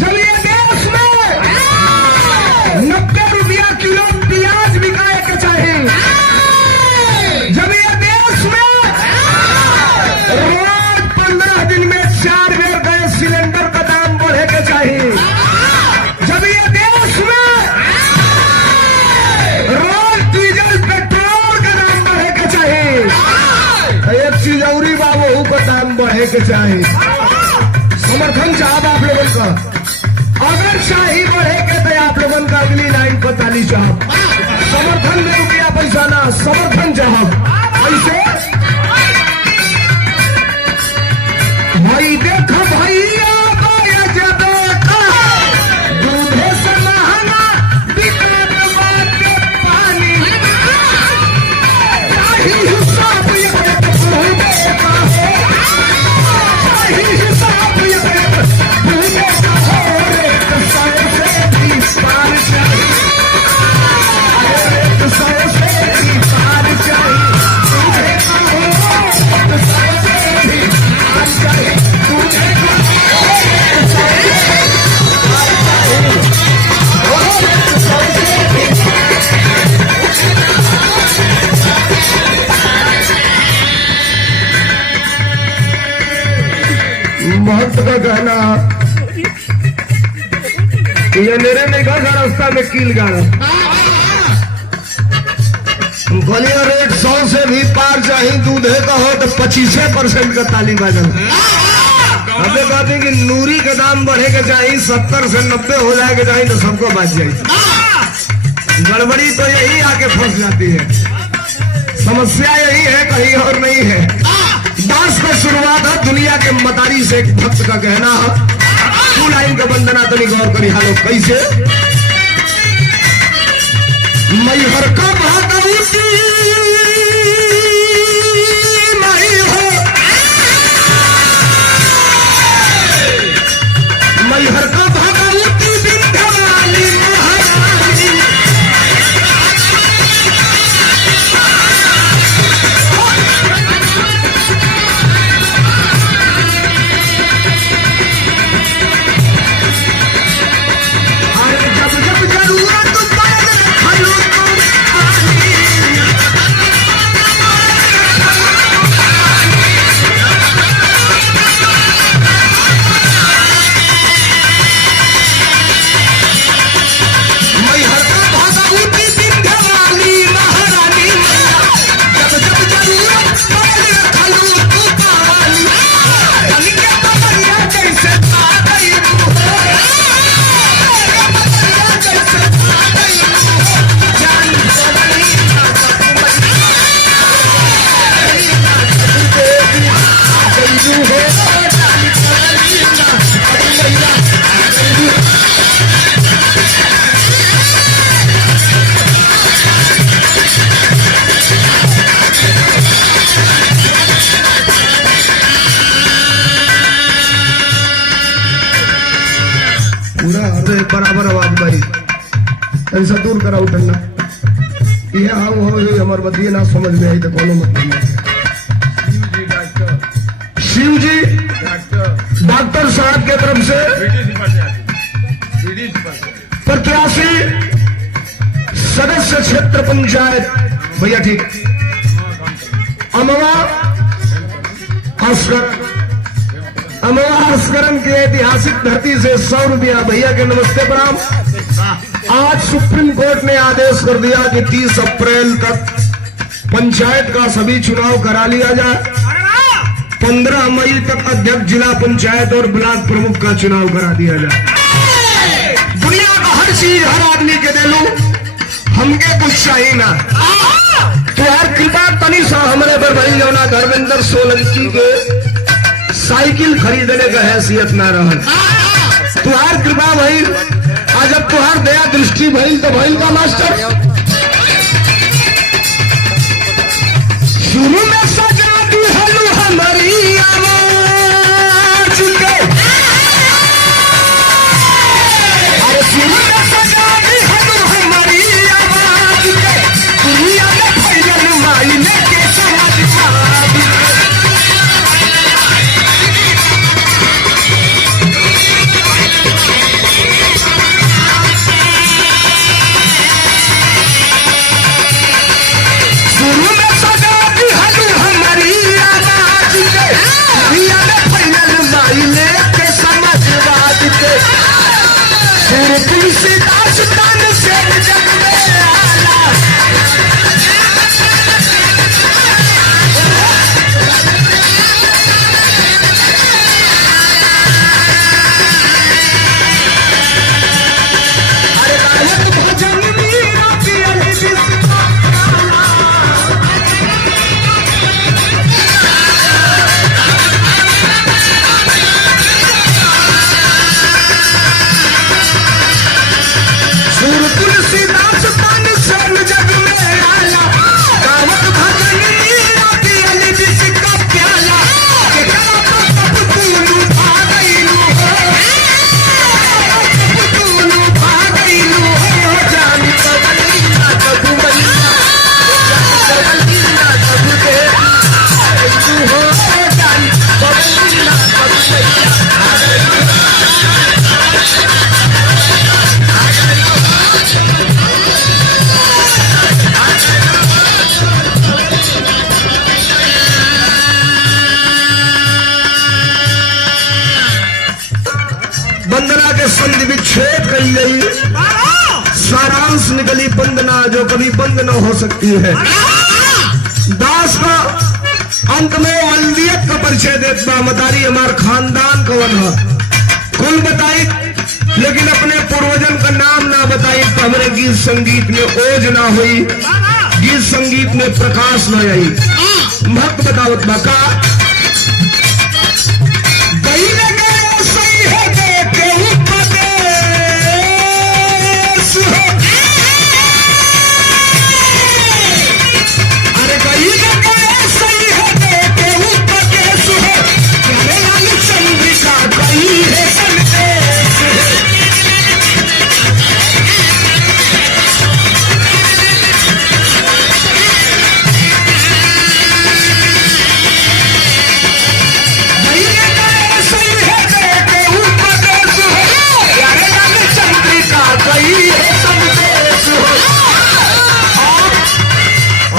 जब ये देश में 90 रुपया किलो प्याज बिकाए के चाहिए, जब ये देश में रोज 15 दिन में 4 बेर गैस सिलेंडर का दाम बढ़े के चाहिए, जब ये देश में रोज डीजल पेट्रोल का दाम बढ़े के चाहिए, एक चीज और बाबू का दाम बढ़े के चाहिए। समर्थन चाहब आप लोगों का, अगर शाही बढ़े के तो आप लोगों का अगली लाइन पर ताली चाहब। समर्थन में रुपया पैसा ना, समर्थन चाहब। ऐसे भाई देखो भैया दूधे से महंगा बिका बाटे पानी, शाही हिसाब ये भूले का हो, शाही हिसाब ये भूले का हो रे, तो 100 से भी पार चाहिए, तो 100 से भी पार चाहिए, तुझे का हो तो 100 से भी पार चाहिए, तुझे का हो तो 100 से भी पार चाहिए, तो 100 से भी महत्व का कहना ये मेरे में का रास्ता में कील गाड़ा गलिया रेट 100 से भी पार चाहिए, दूधे का हो तो 25% का ताली बाजल। हमें कहते कि नूरी का दाम बढ़े के चाहिए, 70 से 90 हो जाए के चाहिए तो सबको बच जाए। गड़बड़ी तो यही आके फंस जाती है, समस्या यही है, कहीं और नहीं है। दास का शुरुआत है दुनिया के मतारी से एक भक्त का कहना है, तू लाइन का वंदना तो नहीं गौर करी हालो कैसे मैहर का भागवती नहीं हो, मैहर का भागवती विंध्यवाली महारानी, जब जरूरत पड़े खलू तुम पानी, मैहर का भागवती विंध्यवाली महारानी, जब जरूरत पड़े खलू तुम पानी, धन के बबरिया जैसे आ गई हो, पूरा हृदय बराबर आवाज भाई ऐसा दूर कराऊ टन्ना ये हम हो हमार बतिए ना समझ में आई तो कोनो मतलब नहीं। शिव जी डॉक्टर साहब के तरफ से प्रत्याशी सदस्य क्षेत्र पंचायत भैया ठीक अमवा अस्करन के ऐतिहासिक धरती से 100 रुपया भैया के नमस्ते प्रणाम। आज सुप्रीम कोर्ट ने आदेश कर दिया कि 30 अप्रैल तक पंचायत का सभी चुनाव करा लिया जाए, 15 मई तक अध्यक्ष जिला पंचायत और ब्लॉक प्रमुख का चुनाव करा दिया जाए। दुनिया का हर चीज हर आदमी के दे लू, हमके कुछ चाहिए ना, तो यार कृपा तनी सा हमारे पर भाई जौना धर्मेंद्र सोलंकी के साइकिल खरीदने का हैसियत ना रहल, तुहार कृपा भइल, आज जब तुहार दया दृष्टि भइल तो भइल का मास्टर शुरू में सजा दी हलू हमारी आवाज के, अरे शुरू में सजा दी हलू हमारी आवाज के, दुनिया में फैलन माई ने के समाज तुलसीदास तान सेन जग में आला। अरे गायक भजन मीरा पियली विष्णु प्याला। सुर तुलसीदास तान सेन जग में आला। गावत भजन मीरा पियली विष्णु प्याला। के गाता सब तूनु भागैलू हो, सब तूनु भागैलू हो। जानी बदली ना कबू मैया, जानी बदली ना कबू देवी तू हो। जानी बदली ना कबू मैया। वंदना के संधि विच्छेद कही गई, सारांश निकली वंदना जो कभी बंद न हो सकती है। दास का अंत में अल्दियत का परिचय देता, मतारी हमार खानदान कवन है, कुल बताई लेकिन अपने पूर्वजन का नाम ना बताई। तो हमारे गीत संगीत में ओज ना हुई, गीत संगीत में प्रकाश न आई। भक्त बतावत बाका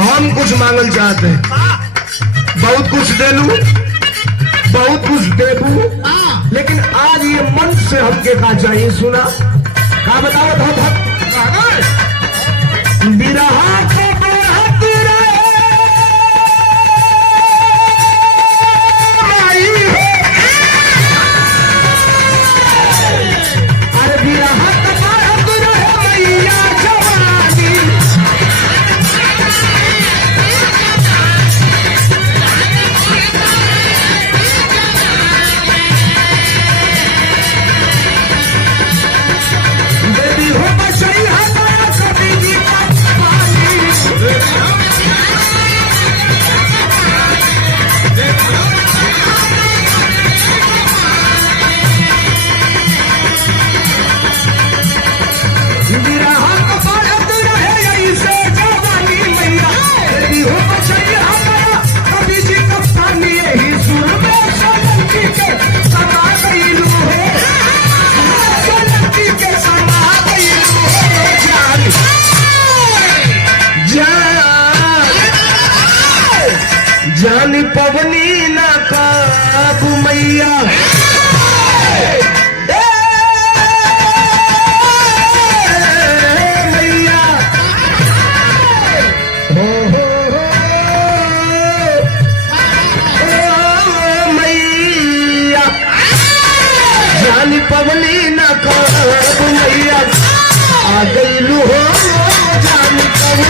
हम कुछ मांगल चाहते हैं, बहुत कुछ दे लू, बहुत कुछ देबू, लेकिन आज ये मन से हमके का चाहिए सुना का बताओ था भक्त बिरहा को बढ़त रहे आई हो। अरे बिरहा को बढ़त रहे मैया जवानी। देवी हो बचई हमारा कभी जी का पानी। बिरहा को बढ़त रहे ऐसे जवानी मैया। देवी हो बचई हमारा कभी जी का पानी। यही सुर में सोलंकी के समा गईलू हो, सोलंकी के समा गईलू हो। जानी पवनी ना काबू मैया। मैया हो मैया। जानी पवनी ना काबू मैया। आ गईलू हो जानी पवनी